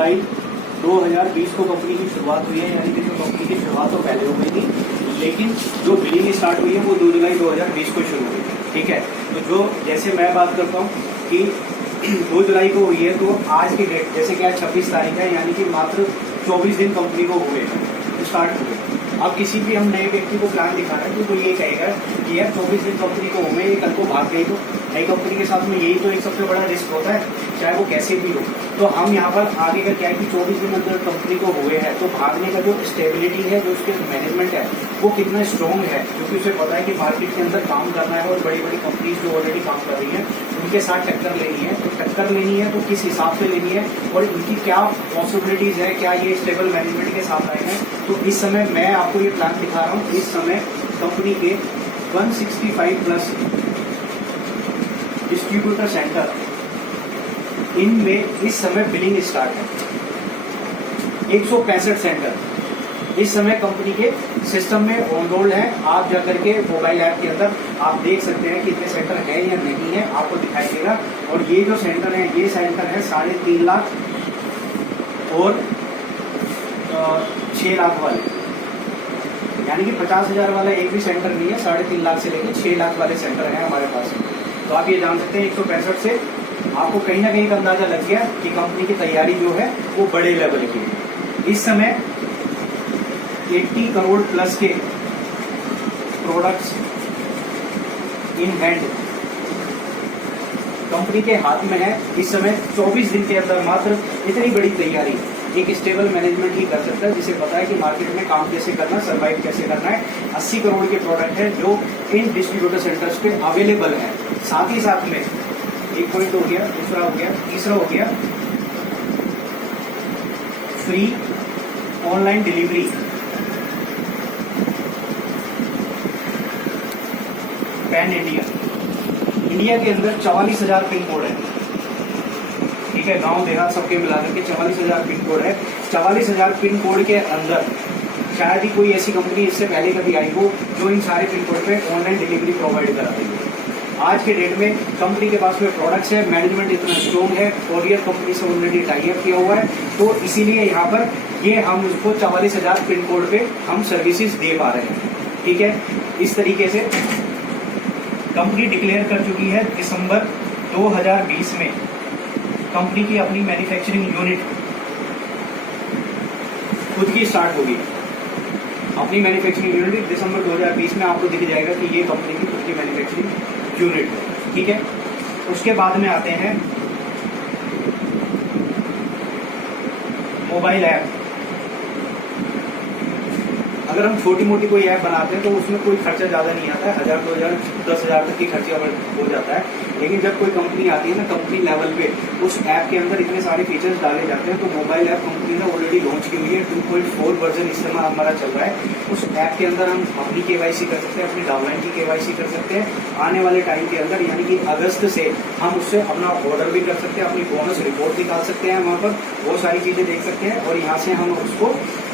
जुलाई 2020 को कंपनी की शुरुआत हुई है, यानी कि जो कंपनी की शुरुआत तो पहले हो गई थी, लेकिन जो बिलिंग स्टार्ट हुई है वो 2 जुलाई 2020 को शुरू हुई है। ठीक है, तो जो जैसे मैं बात करता हूँ कि 2 जुलाई को हुई है, तो आज की डेट जैसे कि आज 26 तारीख है, यानी कि मात्र 24 दिन कंपनी को हुए स्टार्ट हुए। अब किसी भी हम नए व्यक्ति को प्लान दिखा रहे हैं तो वो ये कहेगा कि यार 24 दिन कंपनी को हुए, ये कल को भाग गई तो नई कंपनी के साथ में यही तो एक सबसे बड़ा रिस्क होता है, चाहे वो कैसे भी हो। तो हम यहाँ पर आगे का क्या है कि 24 दिन अंदर कंपनी को हुए हैं, तो भागने का जो स्टेबिलिटी है, जो उसके मैनेजमेंट है, वो कितना स्ट्रॉन्ग है, क्योंकि उसे पता है कि मार्केट के अंदर काम करना है और बड़ी बड़ी कंपनीज जो ऑलरेडी काम कर रही है उनके साथ टक्कर लेनी है। तो टक्कर लेनी है तो किस हिसाब से लेनी है और इनकी क्या पॉसिबिलिटीज है, क्या ये स्टेबल मैनेजमेंट के साथ आए हैं। तो इस समय मैं आपको ये प्लान दिखा रहा हूँ। इस समय कंपनी के 165 प्लस डिस्ट्रीब्यूटर सेंटर, इनमें इस समय बिलिंग स्टार्ट है। 165 सेंटर इस समय कंपनी के सिस्टम में ऑन रोल है। आप जाकर के मोबाइल ऐप के अंदर आप देख सकते हैं कितने सेंटर है या नहीं है, आपको दिखाई देगा। और ये जो सेंटर है, ये सेंटर है 3.5 लाख और 6 लाख वाले, यानी कि 50,000 वाला एक भी सेंटर नहीं है। 3.5 लाख से लेकर 6 लाख वाले सेंटर हैं हमारे पास। तो आप ये जान सकते हैं 165 से आपको कहीं ना कहीं का अंदाजा लग गया कि कंपनी की तैयारी जो है वो बड़े लेवल की है। इस समय 80 करोड़ प्लस के प्रोडक्ट्स इन हैंड कंपनी के हाथ में है। इस समय 24 दिन के अंदर मात्र इतनी बड़ी तैयारी एक स्टेबल मैनेजमेंट ही कर सकता है, जिसे पता है कि मार्केट में काम कैसे करना, सर्वाइव कैसे करना है। 80 करोड़ के प्रोडक्ट है जो इन डिस्ट्रीब्यूटर सेंटर्स पे अवेलेबल है। साथ ही साथ में एक पॉइंट हो गया, दूसरा हो गया, तीसरा हो गया free online delivery. Pan India के अंदर 44,000 पिन कोड है। ठीक है, गांव देहात सबके मिलाकर के 44,000 पिन कोड है। 44,000 पिन कोड के अंदर शायद ही कोई ऐसी कंपनी इससे पहले कभी आई हो जो इन सारे पिन कोड पे ऑनलाइन डिलीवरी प्रोवाइड करा रही है। आज के डेट में कंपनी के पास में प्रोडक्ट्स है, मैनेजमेंट इतना स्ट्रॉन्ग है, कोरियर कंपनी से ऑलरेडी टाई अप किया हुआ है। तो इसीलिए यहाँ पर ये हम उसको 44,000 पिन कोड पे हम सर्विसेज दे पा रहे हैं। ठीक है, इस तरीके से कंपनी डिक्लेयर कर चुकी है दिसंबर 2020 में कंपनी की अपनी मैन्युफैक्चरिंग यूनिट खुद की स्टार्ट होगी। अपनी मैन्युफैक्चरिंग यूनिट दिसंबर 2020 में आपको दिख जाएगा कि ये कंपनी की खुद की मैन्युफैक्चरिंग यूनिट है। ठीक है, उसके बाद में आते हैं मोबाइल ऐप। अगर हम छोटी मोटी कोई ऐप बनाते हैं तो उसमें कोई खर्चा ज़्यादा नहीं आता है, 1,000, 2,000, 10,000 तक की खर्चा हो जाता है। लेकिन जब कोई कंपनी आती है ना, कंपनी लेवल पे उस ऐप के अंदर इतने सारे फीचर्स डाले जाते हैं। तो मोबाइल ऐप कंपनी ने ऑलरेडी लॉन्च की हुई है, 2.4 वर्जन इस समय हमारा चल रहा है। उस ऐप के अंदर हम अपनी KYC कर सकते हैं, अपनी डाउनलाइन की KYC कर सकते हैं। आने वाले टाइम के अंदर यानी कि अगस्त से हम उससे अपना ऑर्डर भी कर सकते हैं, अपनी बोनस रिपोर्ट निकाल सकते हैं, वहाँ पर बहुत सारी चीज़ें देख सकते हैं। और यहाँ से हम उसको,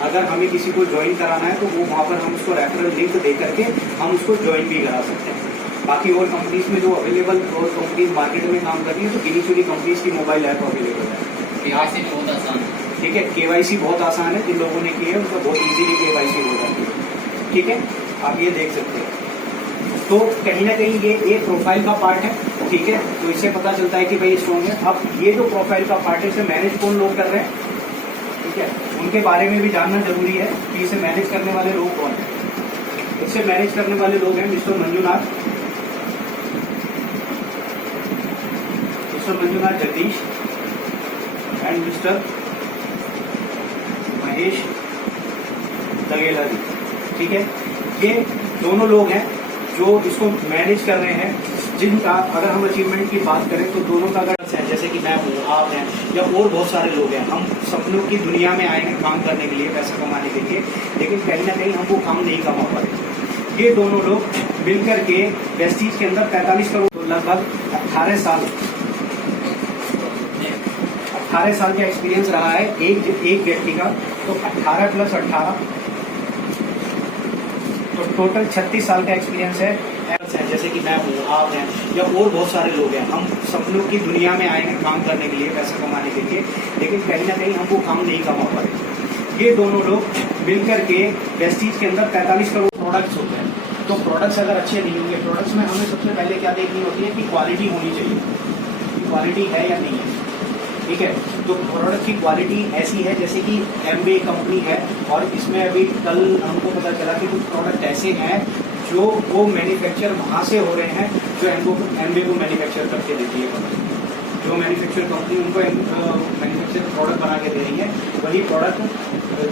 अगर हमें किसी को ज्वाइन कराना है तो वो वहाँ पर हम उसको रेफरल लिंक दे करके हम उसको ज्वाइन भी करा सकते हैं। बाकी और कंपनीज में जो अवेलेबल और कंपनीज मार्केट में काम कर रही है, तो गिनी चुनी कंपनीज की मोबाइल ऐप अवेलेबल है। KYC बहुत आसान है। ठीक है, KYC बहुत आसान है, जिन लोगों ने की है उनका बहुत इजीली KYC हो जाती है। ठीक है, आप ये देख सकते हैं। तो कहीं ना कहीं ये एक प्रोफाइल का पार्ट है। ठीक है, तो इससे पता चलता है कि भाई स्ट्रॉन्ग है। अब ये जो प्रोफाइल का पार्ट है, इसे मैनेज कौन लोग कर रहे हैं, ठीक है, उनके बारे में भी जानना जरूरी है कि इसे मैनेज करने वाले लोग कौन है। इसे मैनेज करने वाले लोग हैं mister Manjunath Jagdish and mister Mahesh Dagela ji. ठीक है, ये दोनों लोग हैं जो इसको मैनेज कर रहे हैं, जिनका अगर हम अचीवमेंट की बात करें तो दोनों का अगर है, जैसे कि मैं हूँ, आप हैं, या और बहुत सारे लोग हैं। हम सपनों की दुनिया में आए हैं काम करने के लिए, पैसा कमाने के लिए, लेकिन कहीं ना कहीं हम वो काम नहीं कमा पाते। ये दोनों लोग मिलकर के वेस्टीज के अंदर 45 करोड़, लगभग 18 साल का एक्सपीरियंस रहा है एक व्यक्ति का। तो 18 + 18 तो टोटल 36 साल का एक्सपीरियंस है एक्स हैं, जैसे कि मैं हूँ, आप हैं, या और बहुत सारे लोग हैं। हम सपनों की दुनिया में आए हैं काम करने के लिए, पैसा कमाने के लिए, लेकिन कहीं ना कहीं हम वो काम नहीं कमा पा रहे। ये दोनों लोग मिलकर के वेस्टीज के अंदर 45 करोड़ प्रोडक्ट्स होते हैं। तो प्रोडक्ट्स अगर अच्छे नहीं होंगे, प्रोडक्ट्स में हमें सबसे पहले क्या देखनी होती है कि क्वालिटी होनी चाहिए, कि क्वालिटी है या नहीं है। ठीक है, तो प्रोडक्ट की क्वालिटी ऐसी है जैसे कि एमबे कंपनी है, और इसमें अभी कल हमको पता चला कि कुछ प्रोडक्ट ऐसे हैं जो वो मैन्युफैक्चर वहाँ से हो रहे हैं जो एमबे को मैन्युफैक्चर करके देती है कंपनी। जो मैन्युफैक्चर कंपनी उनको मैन्युफैक्चर प्रोडक्ट बना के दे रही है, वही प्रोडक्ट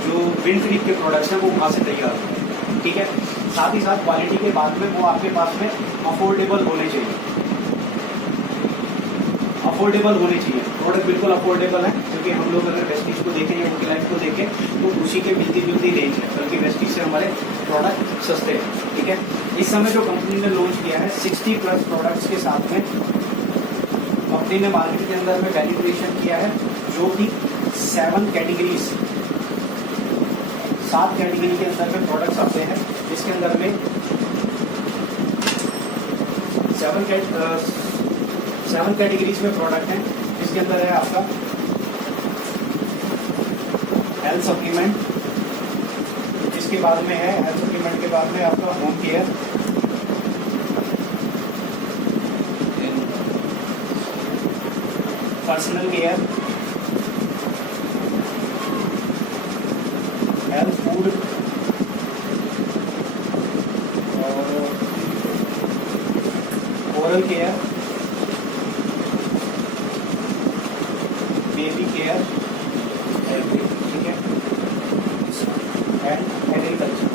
जो विंडफील्ड के प्रोडक्ट्स हैं वो वहाँ से तैयार होते हैं। ठीक है, साथ ही साथ क्वालिटी के बाद में वो आपके पास में अफोर्डेबल होने चाहिए, अफोर्डेबल होने चाहिए। प्रोडक्ट बिल्कुल अफोर्डेबल है, क्योंकि हम लोग अगर वेस्टीज को देखें या उनकी लाइफ को देखें तो उसी के मिलती जुलती रेंज है, बल्कि वेस्टीज से हमारे प्रोडक्ट सस्ते हैं। ठीक है, इस समय जो कंपनी ने लॉन्च किया है 60+ प्रोडक्ट्स के साथ में कंपनी ने मार्केट के अंदर में वैल्यू क्रिएशन किया है, जो कि 7 कैटेगरीज, 7 कैटेगरी के अंदर में प्रोडक्ट्स आते हैं, जिसके अंदर में 7 कैटेगरीज में प्रोडक्ट हैं। इसके अंदर है आपका हेल्थ सप्लीमेंट, इसके बाद में है हेल्थ सप्लीमेंट के बाद में आपका home care, personal care, health food और ओरल केयर, बेबी केयर, ठीक है, एंड एग्रीकल्चर।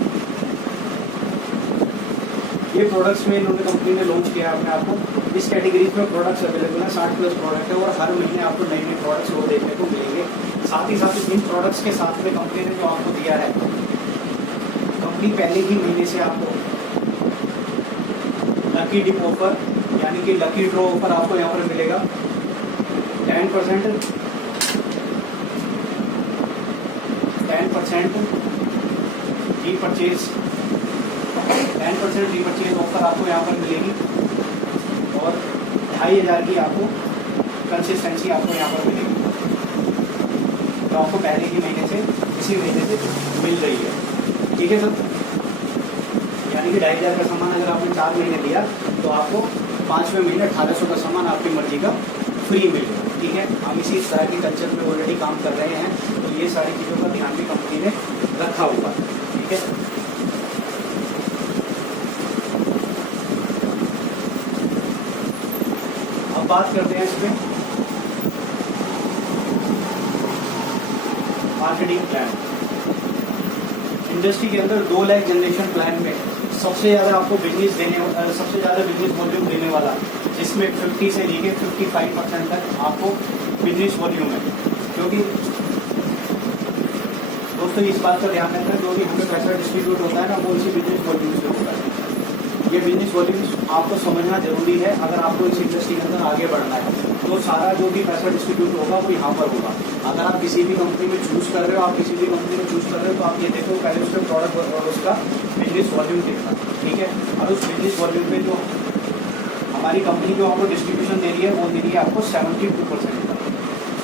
ये प्रोडक्ट्स में इन्होंने कंपनी ने लॉन्च किया है अपने आप को। इस कैटेगरीज में प्रोडक्ट्स अवेलेबल है, 60+ प्रोडक्ट है, और हर महीने आपको नए नए प्रोडक्ट्स वो देखने को मिलेंगे। साथ ही साथ इन प्रोडक्ट्स के साथ में कंपनी ने जो आपको दिया है, कंपनी पहले ही महीने से आपको लकी डिप ऑफर, यानी कि लकी ड्रॉ ऑफर आपको यहाँ पर मिलेगा। 10% रीपरचेज, 10% रीपरचेज ऑफर आपको यहाँ पर मिलेगी, और 2500 की आपको कंसिस्टेंसी आपको यहाँ पर मिलेगी, तो आपको पहले ही महीने से, इसी महीने से मिल रही है। ठीक है सर, यानी कि 2500 का सामान अगर आपने 4 महीने लिया तो आपको 5वें महीने 1800 का सामान आपकी मर्जी का फ्री मिलेगा। ठीक है, हम इसी तरह के कल्चर में ऑलरेडी काम कर रहे हैं, तो ये सारी चीज़ों का ध्यान भी कंपनी ने रखा हुआ है। ठीक है, अब बात करते हैं इसमें मार्केटिंग प्लान। इंडस्ट्री के अंदर 2 लाख जनरेशन प्लान में सबसे ज़्यादा आपको बिजनेस देने, सबसे ज़्यादा बिजनेस वॉल्यूम देने वाला, जिसमें 50 से लेके 55% तक आपको बिजनेस वॉल्यूम है। क्योंकि दोस्तों इस बात का ध्यान रखना है, जो भी हमें पैसा डिस्ट्रीब्यूट होता है ना, वो इसी बिजनेस वॉल्यूम से होता है। ये बिजनेस वॉल्यूम आपको समझना जरूरी है अगर आपको इस इंडस्ट्री के अंदर आगे बढ़ना है। तो सारा जो भी पैसा डिस्ट्रीब्यूट होगा वो यहाँ पर होगा। अगर आप किसी भी कंपनी में चूज कर रहे हो, आप किसी भी कंपनी में चूज कर रहे हो, तो आप ये देखो पहले उसका प्रोडक्ट और उसका बिजनेस वॉल्यूम कितना। ठीक है, और उस बिजनेस वॉल्यूम में जो हमारी कंपनी जो आपको डिस्ट्रीब्यूशन दे रही है, वो दे रही है आपको 72% का,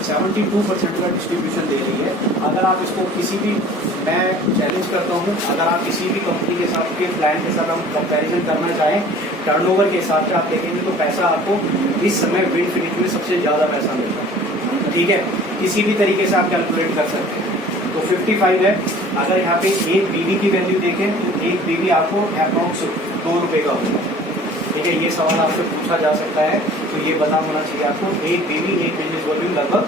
72% का डिस्ट्रीब्यूशन दे रही है। अगर आप इसको किसी भी, मैं चैलेंज करता हूँ, अगर आप किसी भी कंपनी के साथ, के प्लान के साथ हम कंपैरिजन करना चाहें, टर्नओवर के हिसाब से आप देखेंगे तो पैसा आपको इस समय विंडफील्ड में सबसे ज़्यादा पैसा मिलता है। ठीक है, किसी भी तरीके से आप कैलकुलेट कर सकते हैं। तो 55 है। अगर यहाँ पे एक बीवी की वैल्यू देखें तो एक बीवी आपको अप्रॉक्स 2 रुपये का होगा। ठीक है, ये सवाल आपसे पूछा जा सकता है, तो ये पता होना चाहिए आपको। एक बीवी, एक बिजनेस वॉल्यूम लगभग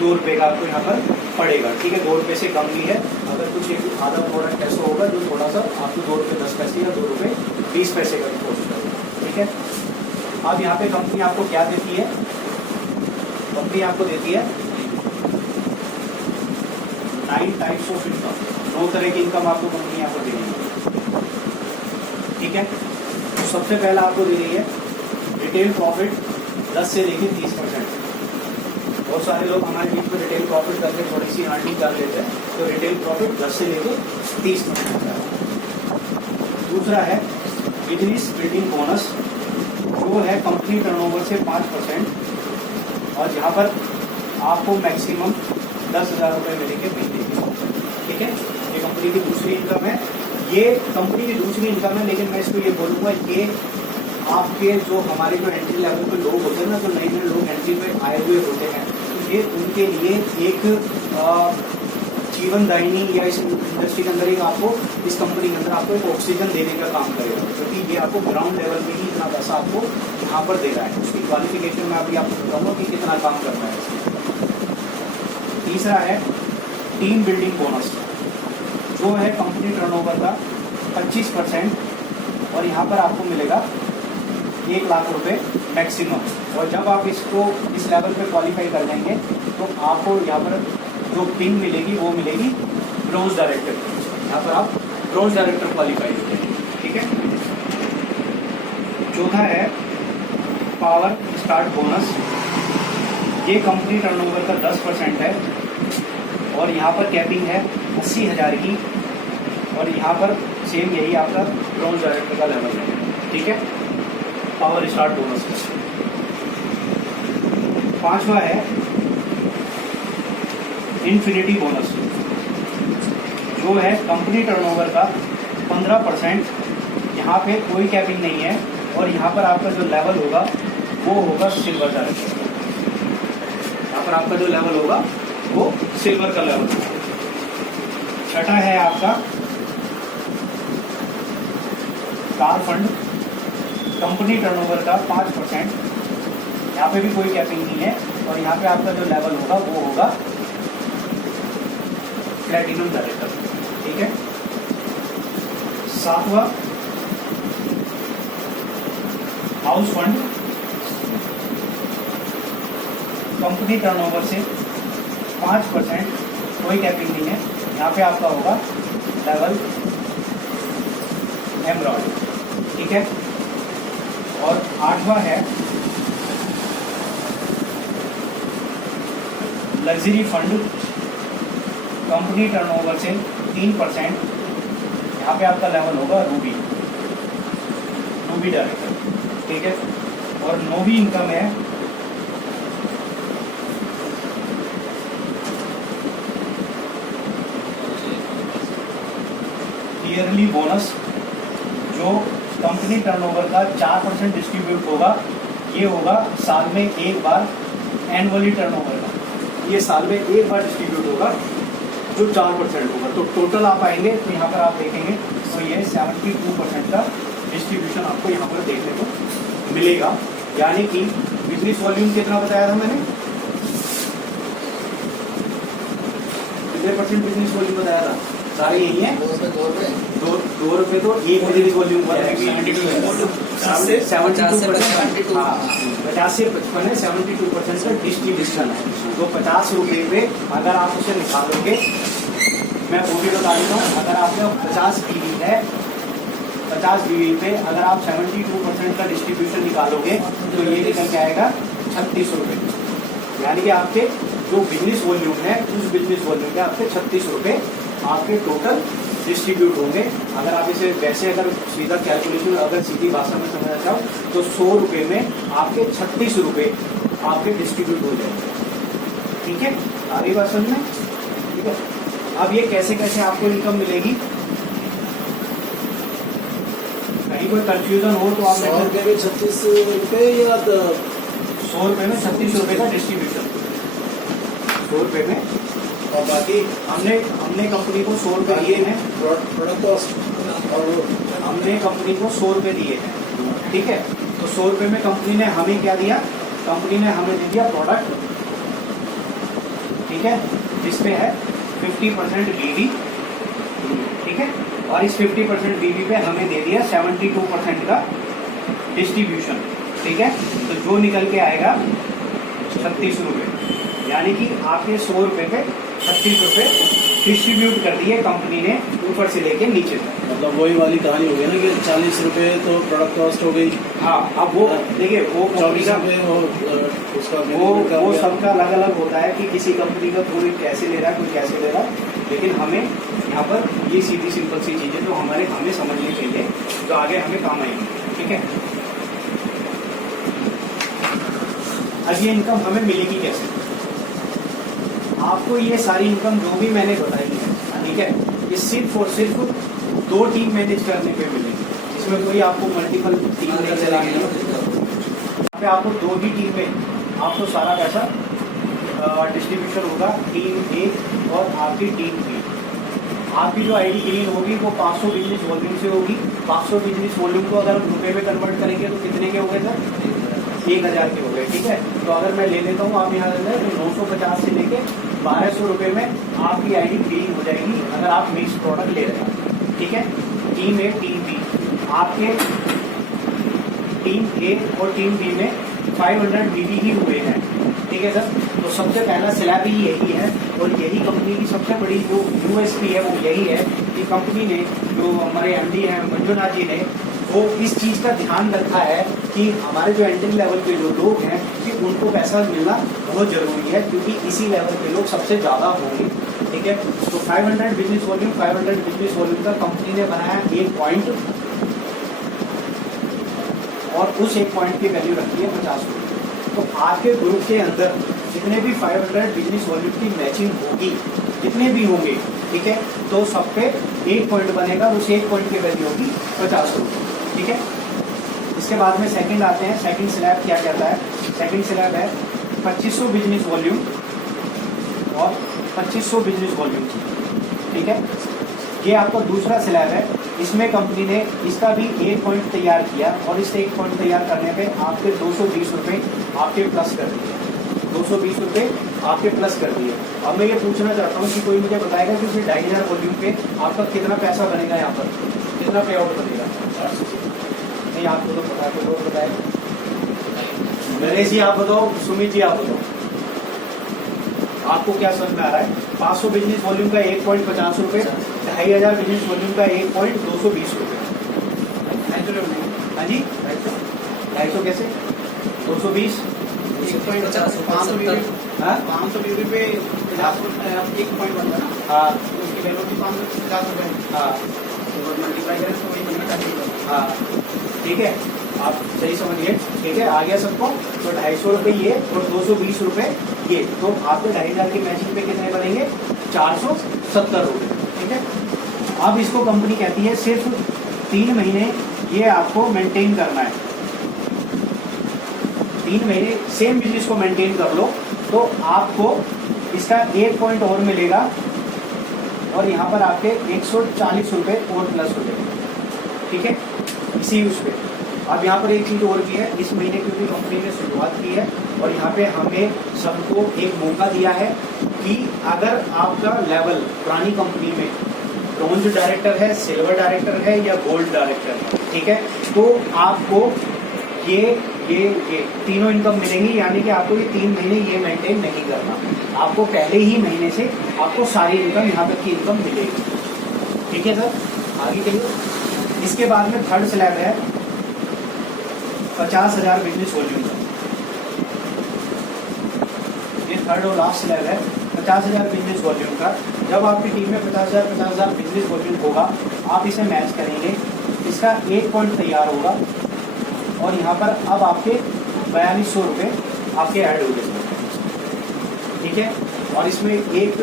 2 रुपये का आपको यहाँ पर पड़ेगा। ठीक है, 2 रुपये से कम भी है। अगर कुछ एक आधा प्रोडक्ट ऐसा होगा जो थोड़ा सा आपको 2 रुपये 10 पैसे या 2 रुपये 20 पैसे का भी कोशिश करेगा। ठीक है, अब यहाँ पे कंपनी आपको क्या देती है? कंपनी आपको देती है 9 टाइप्स ऑफ इनकम, 9 तरह की इनकम आपको कंपनी यहाँ पर दे रही है। ठीक है, तो सबसे पहला आपको दे रही है रिटेल प्रॉफिट 10 से लेकर 30%। बहुत सारे लोग हमारे बीच में रिटेल प्रॉफिट करके थोड़ी सी अर्निंग कर लेते हैं, तो रिटेल प्रॉफिट 10 से लेकर 30%। दूसरा है बिजनेस बिल्डिंग बोनस जो है कंपनी टर्नओवर से 5%, और यहाँ पर आपको मैक्सिमम 10,000 रुपये मिलेंगे महीने के। ठीक है, ये कंपनी की दूसरी इनकम है, ये कंपनी की दूसरी इनकम है। लेकिन मैं इसको ये बोलूँगा, ये आपके जो हमारे जो एंट्री लेवल पे लोग होते हैं ना, जो नए नए लोग एंट्री पे आए हुए होते हैं, तो ये उनके लिए एक जीवनदायिनी या इस इंडस्ट्री के अंदर एक आपको, इस कंपनी के अंदर आपको एक ऑक्सीजन देने का काम करेगा, क्योंकि ये आपको ग्राउंड लेवल पे ही इतना पैसा आपको यहाँ पर दे रहा है। उसकी क्वालिफिकेशन में अभी आपको बताऊंगा कि कितना काम करना है। तीसरा है टीम बिल्डिंग बोनस, जो है कंपनी टर्नओवर का 25%, और यहाँ पर आपको मिलेगा 1 लाख रुपए मैक्सिमम। और जब आप इसको इस लेवल पे क्वालिफाई कर लेंगे तो आपको यहाँ पर जो पिन मिलेगी वो मिलेगी ब्रोंज डायरेक्टर। यहाँ पर आप ब्रोंज डायरेक्टर क्वालिफाई होते हैं। ठीक है, चौथा है पावर स्टार्ट बोनस, ये कंपनी टर्नओवर का 10% है, और यहाँ पर कैपिंग है 80,000 की, और यहाँ पर सेम यही आपका ब्रोंज डायरेक्टर का लेवल है। ठीक है, पावर स्टार्ट बोनस। पांचवा है इन्फिनिटी बोनस, जो है कंपनी टर्नओवर का 15%, यहाँ पे कोई कैपिंग नहीं है, और यहाँ पर आपका जो लेवल होगा वो होगा सिल्वर डायरेक्टर। यहाँ पर आपका जो लेवल होगा वो सिल्वर का लेवल होगा। छठा है आपका कार फंड, कंपनी टर्नओवर का 5%, यहाँ पे भी कोई कैपिंग नहीं है, और यहाँ पे आपका जो लेवल होगा वो होगा प्लैटिनम डायरेक्टर। ठीक है, सातवां हाउस फंड, कंपनी टर्नओवर से 5%, कोई कैपिंग नहीं है, यहाँ पे आपका होगा लेवल एमरॉयड। ठीक है, और आठवां है लग्जरी फंड, कंपनी टर्नओवर से 3%, यहाँ पे आपका लेवल होगा रूबी डायरेक्टर। ठीक है, और नौवीं इनकम है ईयरली बोनस, जो कंपनी टर्नओवर का 4% डिस्ट्रीब्यूट होगा, ये होगा साल में एक बार एनुअली टर्नओवर का, ये साल में एक बार डिस्ट्रीब्यूट होगा जो 4% होगा। तो टोटल आप आएंगे तो यहाँ पर आप देखेंगे तो ये 72% का डिस्ट्रीब्यूशन आपको यहाँ पर देखने को मिलेगा। यानी कि बिजनेस वॉल्यूम कितना बताया था मैंने, कितने % बिजनेस वॉल्यूम बताया था, सारे यही है। 2 रुपये तो एक बिजनेस वॉल्यूम पर है, 50 से 55 है, 72% का डिस्ट्रीब्यूशन है। तो 50 रुपये पे अगर आप उसे निकालोगे, मैं वो भी बता देता हूँ, अगर आपके 50 बीवी है, 50 बीवी पे अगर आप 72% का डिस्ट्रीब्यूशन निकालोगे तो ये निकल के आएगा 36 रुपये। यानी कि आपके जो बिजनेस वॉल्यूम है उस बिजनेस वॉल्यूम के आपके 36 रुपये आपके टोटल डिस्ट्रीब्यूट होंगे। अगर आप इसे वैसे अगर सीधा कैलकुलेशन अगर सीधी भाषा में समझना चाहो तो 100 रुपये में आपके 36 रुपये आपके डिस्ट्रीब्यूट हो जाएंगे। ठीक है, आगे बात समझ में। ठीक है, अब ये कैसे कैसे आपको इनकम मिलेगी, कहीं कोई कंफ्यूजन हो तो आप 100 रुपये में 36 रुपये या 100 रुपये में 36 रुपये का डिस्ट्रीब्यूशन, 100 रुपये में, और बाकी हमने कंपनी को 100 रुपये दिए हैं, प्रोडक्ट कॉस्ट, और हमने कंपनी को 100 रुपये दिए हैं। ठीक है, तो 100 रुपये में कंपनी ने हमें क्या दिया, कंपनी ने हमें दे दिया प्रोडक्ट। ठीक है, जिसपे है 50% बीवी। ठीक है, और इस 50% बीवी पे हमें दे दिया 72% का डिस्ट्रीब्यूशन। ठीक है, तो जो निकल के आएगा 36 रुपये, यानी कि आपके 100 रुपये पे 36 रुपये डिस्ट्रीब्यूट कर दिए कंपनी ने ऊपर से लेके नीचे तक। मतलब वही वाली कहानी हो गई ना कि 40 रुपये तो प्रोडक्ट कॉस्ट हो गई। हाँ, अब वो देखिए वो कंपनी 24 का रुपये उसका वो सबका अलग अलग होता है कि किसी कंपनी का कोई कैसे ले रहा है, कोई कैसे ले रहा है, लेकिन हमें यहाँ पर ये सीधी सिंपल सी चीज़ें जो हमें समझने के लिए जो आगे हमें काम आएंगी, ठीक है। अब ये इनकम हमें मिलेगी कैसे? आपको ये सारी इनकम जो भी मैंने बताई है, ठीक है, ये सिर्फ और सिर्फ 2 टीम मैनेज करने पे मिलेगी। इसमें कोई आपको मल्टीपल टीम नहीं चलानी है। यहाँ पे आपको 2 ही टीम में आपको सारा पैसा डिस्ट्रीब्यूशन होगा, टीम ए और आपकी टीम बी। आपकी जो आईडी ग्रीन होगी वो 500 बिजनेस वॉल्यूम से होगी। 500 बिजनेस वॉल्यूम को अगर हम रुपए में कन्वर्ट करेंगे तो कितने के हो गए सर? 1000 के हो गए, ठीक है। तो अगर मैं ले लेता हूँ, आप यहाँ ले लें, तो 950 से लेके 1200 रुपये में आपकी आईडी ग्रीन हो जाएगी अगर आप मिक्स प्रोडक्ट ले रहे हैं, ठीक है। टीम ए टीम बी, आपके टीम ए और टीम बी में 500 बीबी ही हुए हैं, ठीक है सर। तो सबसे पहला स्लैब ही यही है और यही कंपनी की सबसे बड़ी जो यूएसपी है वो यही है कि कंपनी ने, जो हमारे एमडी हैं मंजुनाथ जी ने, वो इस चीज़ का ध्यान रखा है कि हमारे जो एंट्री लेवल पे जो लोग हैं कि उनको पैसा मिलना बहुत ज़रूरी है, क्योंकि इसी लेवल पे लोग सबसे ज़्यादा होंगे, ठीक है। तो 500 बिजनेस वॉल्यूम का कंपनी ने बनाया 1 पॉइंट और उस 1 पॉइंट की वैल्यू रखी है 50 रुपये। तो आपके ग्रुप के अंदर जितने भी 500 बिजनेस वॉल्यूम की मैचिंग होगी, जितने भी होंगे, ठीक है, तो सब पे 1 पॉइंट बनेगा, उस 1 पॉइंट की वैल्यू होगी 50 रुपये, ठीक है। इसके बाद में सेकंड आते हैं। सेकंड स्लैब क्या कहता है? सेकंड स्लैब है 2500 बिजनेस वॉल्यूम और 2500 बिजनेस वॉल्यूम, ठीक है। ये आपका दूसरा स्लैब है। इसमें कंपनी ने इसका भी 1 पॉइंट तैयार किया और इस 1 पॉइंट तैयार करने पे आपके 220 रुपये आपके प्लस कर दिए, 220 रुपये आपके प्लस कर दिए। अब मैं ये पूछना चाहता हूँ कि कोई मुझे बताएगा कि फिर 2500 वॉल्यूम पे आपका कितना पैसा बनेगा, यहाँ पर कितना पे आउट बनेगा? नहीं, आपको तो पता है, कोई और बताएगा? नरेश जी आप बताओ, सुमित जी आप बताओ, आपको क्या समझ में आ रहा है? 500 बिजनेस वॉल्यूम का 1 पॉइंट 50 रुपये, 2500 बिजनेस वॉल्यूम का 1 पॉइंट 220 रुपये। हाँ जी, 250 कैसे? 220 500 बीबी पे 1 पॉइंट बनता है ना, हाँ तो उसकी वैल्यू भी 550 रुपये। हाँ तो मल्टीप्लाई करें तो वही बनना चाहिए। हाँ, ठीक है, आप सही समझिए, ठीक है। आ गया सबको? तो 250 रुपये ये और 220 रुपये ये, तो आपके 2500 की मैचिंग पे कितने बनेंगे? 470 रुपये, ठीक है। अब इसको कंपनी कहती है सिर्फ 3 महीने ये आपको मेंटेन करना है। 3 महीने सेम बिजनेस को मेंटेन कर लो तो आपको इसका 1 पॉइंट और मिलेगा और यहाँ पर आपके 140 रुपये और प्लस हो जाएंगे, ठीक है, इसी उस पर। अब यहाँ पर एक चीज़ और भी है, इस महीने क्योंकि कंपनी ने शुरुआत की है और यहाँ पे हमें सबको एक मौका दिया है कि अगर आपका लेवल पुरानी कंपनी में ब्रॉन्ज डायरेक्टर है, सिल्वर डायरेक्टर है या गोल्ड डायरेक्टर है, ठीक है, तो आपको ये तीनों इनकम मिलेंगी। यानी कि आपको ये 3 महीने ये मेंटेन नहीं करना, आपको पहले ही महीने से आपको सारी इनकम, यहाँ तक की इनकम मिलेगी, ठीक है सर। आगे चलिए। इसके बाद में थर्ड स्लैब है 50,000 बिजनेस वॉल्यूम का। ये थर्ड और लास्ट स्लैब है 50,000 बिजनेस वॉल्यूम का। जब आपकी टीम में 50,000 बिजनेस वॉल्यूम होगा, आप इसे मैच करेंगे, इसका 1 पॉइंट तैयार होगा और यहाँ पर अब आपके 4200 रुपये आपके ऐड हो गए, ठीक है। और इसमें एक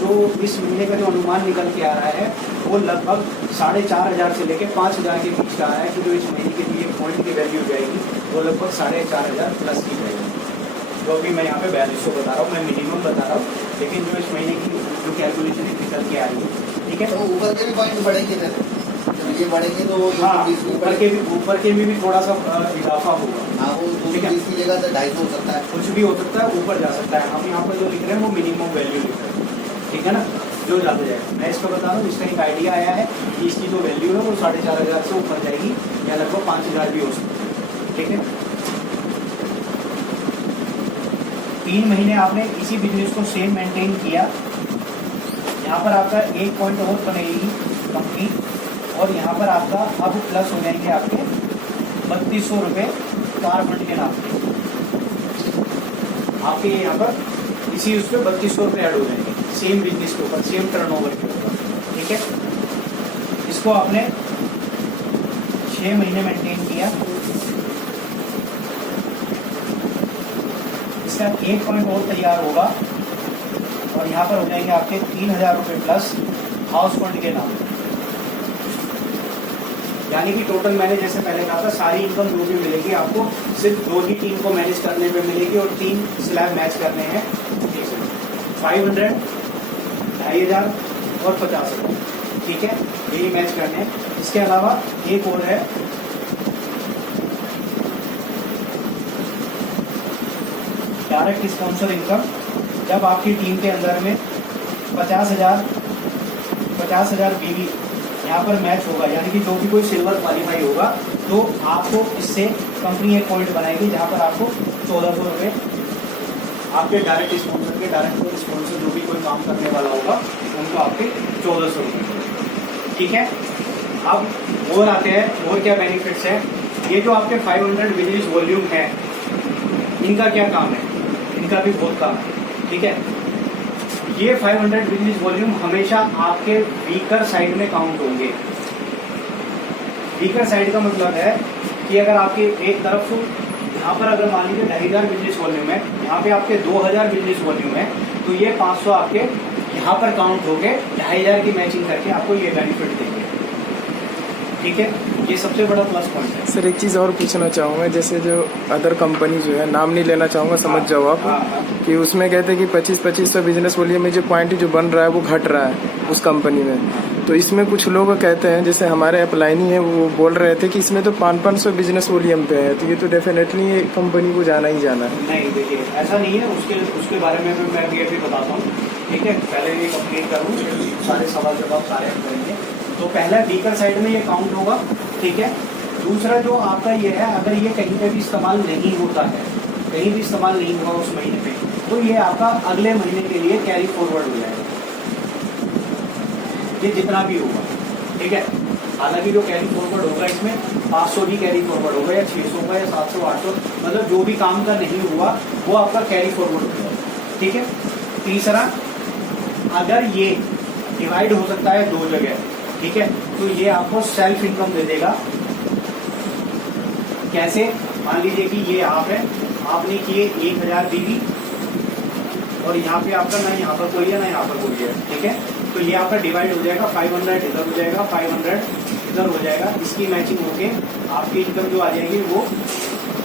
जो इस महीने का जो अनुमान निकल के आ रहा है वो लगभग 4,500 से लेकर 5,000 के बीच का आ रहा है कि जो इस महीने के लिए पॉइंट की वैल्यू हो जाएगी वो लगभग 4,500 प्लस की जाएगी। जो अभी मैं यहाँ पे 4200 बता रहा हूँ, मैं मिनिमम बता रहा हूँ, लेकिन जो इस महीने की जो कैलकुलेशन निकल के आ रही है, ठीक है। तो ऊपर के भी पॉइंट बढ़ेंगे फिर, जब ये बढ़ेंगे तो हाँ, ऊपर के भी थोड़ा सा इजाफा होगा। हाँ, वो 220 की जगह से 250 हो सकता है, कुछ भी हो सकता है, ऊपर जा सकता है। हम यहाँ पर जो लिख रहे हैं वो मिनिमम वैल्यू लिख रहे हैं, ठीक है ना, जो जाता जाएगा। मैं इसको बता रहा हूँ, इसका एक आइडिया आया है कि इसकी जो वैल्यू है वो 4,500 से ऊपर जाएगी या लगभग 5,000 भी हो सकती है, ठीक है। 3 महीने आपने इसी बिजनेस को सेम मेंटेन किया, यहाँ पर आपका 1 पॉइंट और बनेगी कंपनी और यहाँ पर आपका अब प्लस हो जाएंगे आपके 3200 रुपये कार फंड के नाम पे। आपके यहाँ पर इसी उस पर 3200 रुपये ऐड हो जाएंगे सेम बिजनेस के ऊपर, सेम टर्नओवर के ऊपर, ठीक ठीक है। इसको आपने 6 महीने मेंटेन किया, इसका 1 पॉइंट और तैयार होगा और यहाँ पर हो जाएंगे आपके 3000 रुपये प्लस हाउस फंड के नाम। यानी कि टोटल मैंने जैसे पहले कहा था सारी इनकम जो भी मिलेगी आपको सिर्फ 2 ही टीम को मैनेज करने में मिलेगी और 3 स्लैब मैच करने हैं 500, 2500 और 50,000, ठीक है, यही मैच करने हैं। इसके अलावा एक और है डायरेक्ट स्पॉन्सर इनकम। जब आपकी टीम के अंदर में 50,000 बीवी यहाँ पर मैच होगा, यानी कि जो भी कोई सिल्वर क्वालिफाई होगा तो आपको इससे कंपनी एक पॉइंट बनाएगी जहाँ पर आपको 1400 रुपये आपके डायरेक्ट स्पॉन्सर जो भी कोई काम करने वाला होगा उनको आपके 1400 रुपये, ठीक है। अब और आते हैं और क्या बेनिफिट्स है। ये जो आपके 500 बिजनेस वॉल्यूम है इनका क्या काम है, इनका भी बहुत काम है, ठीक है। ये 500 बिजनेस वॉल्यूम हमेशा आपके वीकर साइड में काउंट होंगे। वीकर साइड का मतलब है कि अगर आपके एक तरफ यहाँ पर अगर मान लीजिए 2500 बिजनेस वॉल्यूम है, यहाँ पे आपके 2000 बिजनेस वॉल्यूम है, तो ये 500 आपके यहाँ पर काउंट होके 2500 की मैचिंग करके आपको ये बेनिफिट देंगे, ठीक है। ये सबसे बड़ा प्लस पॉइंट है। सर एक चीज़ और पूछना चाहूँगा, जैसे जो अदर कंपनी जो है, नाम नहीं लेना चाहूँगा, समझ जाओ आप, कि उसमें कहते हैं कि 2500 बिजनेस वॉल्यूम में जो पॉइंट जो बन रहा है वो घट रहा है उस कंपनी में। तो इसमें कुछ लोग कहते हैं, जैसे हमारे अपलाइनी है वो बोल रहे थे कि इसमें तो 500 बिजनेस वॉल्यूम पे है, तो ये तो डेफिनेटली ये कंपनी को जाना ही जाना है। नहीं देखिए ऐसा नहीं है, उसके बारे में भी मैं भी बताता हूँ, ठीक है। पहले ये कंप्लीट करूँ, सारे सवाल जवाब सारे हम करेंगे। तो पहला वीकर साइड में ये काउंट होगा, ठीक है। दूसरा जो आपका ये है, अगर ये कहीं पे भी इस्तेमाल नहीं होता है, कहीं भी इस्तेमाल नहीं हुआ उस महीने पे, तो ये आपका अगले महीने के लिए कैरी फॉरवर्ड हो जाएगा, ये जितना भी होगा, ठीक है। हालांकि जो कैरी फॉरवर्ड होगा इसमें 500 भी कैरी फॉरवर्ड होगा या 600 होगा या 700 800, मतलब जो भी काम का नहीं हुआ वो आपका कैरी फॉरवर्ड होगा, ठीक है। तीसरा, अगर ये डिवाइड हो सकता है 2 जगह, ठीक है, तो ये आपको सेल्फ इनकम दे देगा। कैसे? मान लीजिए कि ये आप है, आपने किए 1000 बीवी और यहाँ पे आपका ना यहाँ पर कोई है ना यहाँ पर कोई है, ठीक है। तो ये आपका डिवाइड हो जाएगा, 500 इधर हो जाएगा, 500 इधर हो जाएगा, इसकी मैचिंग होके आपकी इनकम जो आ जाएगी वो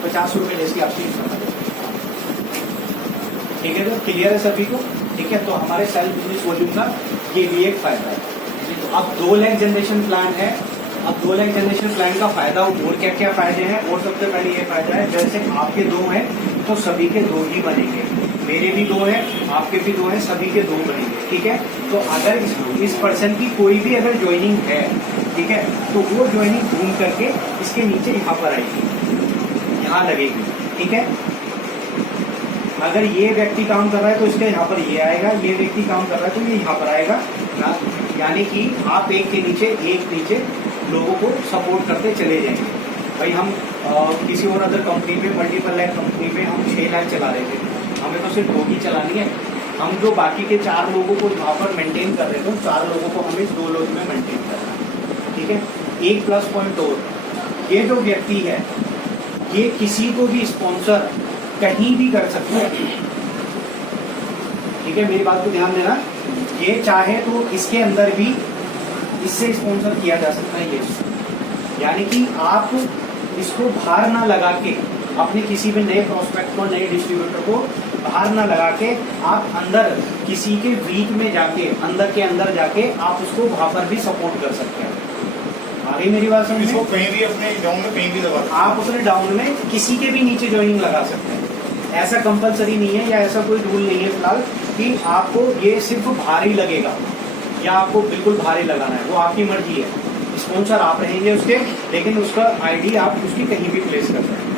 50 रुपये जैसी आपकी इनकम आ जाएगी, ठीक है। तो क्लियर है सभी को, ठीक है। तो हमारे सेल्फ बिजनेस वॉल्यूम का ये भी एक फायदा है। अब 2 लाख जनरेशन प्लान है। अब 2 लाख जनरेशन प्लान का फायदा और क्या क्या फायदे हैं, और सबसे पहले ये फायदा है, जैसे आपके 2 हैं तो सभी के 2 ही बनेंगे, मेरे भी 2 हैं, आपके भी 2 हैं, सभी के 2 बनेंगे, ठीक है। तो अगर इस पर्सन की कोई भी अगर ज्वाइनिंग है, ठीक है, तो वो ज्वाइनिंग घूम करके इसके नीचे यहाँ पर आएगी, यहाँ लगेगी, ठीक है। अगर ये व्यक्ति काम कर रहा है तो इसके यहाँ पर ये आएगा, ये व्यक्ति काम कर रहा है तो ये यहाँ पर आएगा, यानी कि आप एक के नीचे लोगों को सपोर्ट करते चले जाएंगे। भाई हम किसी और अदर कंपनी में, मल्टीपल लाख कंपनी में हम 6 लाख चला रहे थे, हमें तो सिर्फ 2 ही चलानी है। हम जो बाकी के 4 लोगों को वहाँ पर मेंटेन कर रहे थे, 4 लोगों को हमें 2 लोग में मेंटेन करना है, ठीक है। एक प्लस पॉइंट और, ये जो व्यक्ति है ये किसी को भी स्पॉन्सर कहीं भी कर सकता है, ठीक है। मेरी बात को ध्यान देना, ये चाहे तो इसके अंदर भी इससे स्पॉन्सर किया जा सकता है, ये यानी कि आप इसको बाहर ना लगा के, अपने किसी भी नए प्रोस्पेक्ट को, नए डिस्ट्रीब्यूटर को बाहर ना लगा के, आप अंदर किसी के वीक में जाके, अंदर के अंदर जाके आप उसको वहां पर भी सपोर्ट कर सकते हैं। आगे मेरी बात समझ, इसको कहीं भी अपने डाउन में कहीं भी लगा, आप अपने डाउन में किसी के भी नीचे ज्वाइनिंग लगा सकते हैं। ऐसा कंपलसरी नहीं है या ऐसा कोई रूल नहीं है फिलहाल कि आपको ये सिर्फ भारी लगेगा या आपको बिल्कुल भारी लगाना है, वो आपकी मर्जी है। स्पॉन्सर आप रहेंगे उसके, लेकिन उसका आईडी आप उसकी कहीं भी प्लेस कर सकते हैं।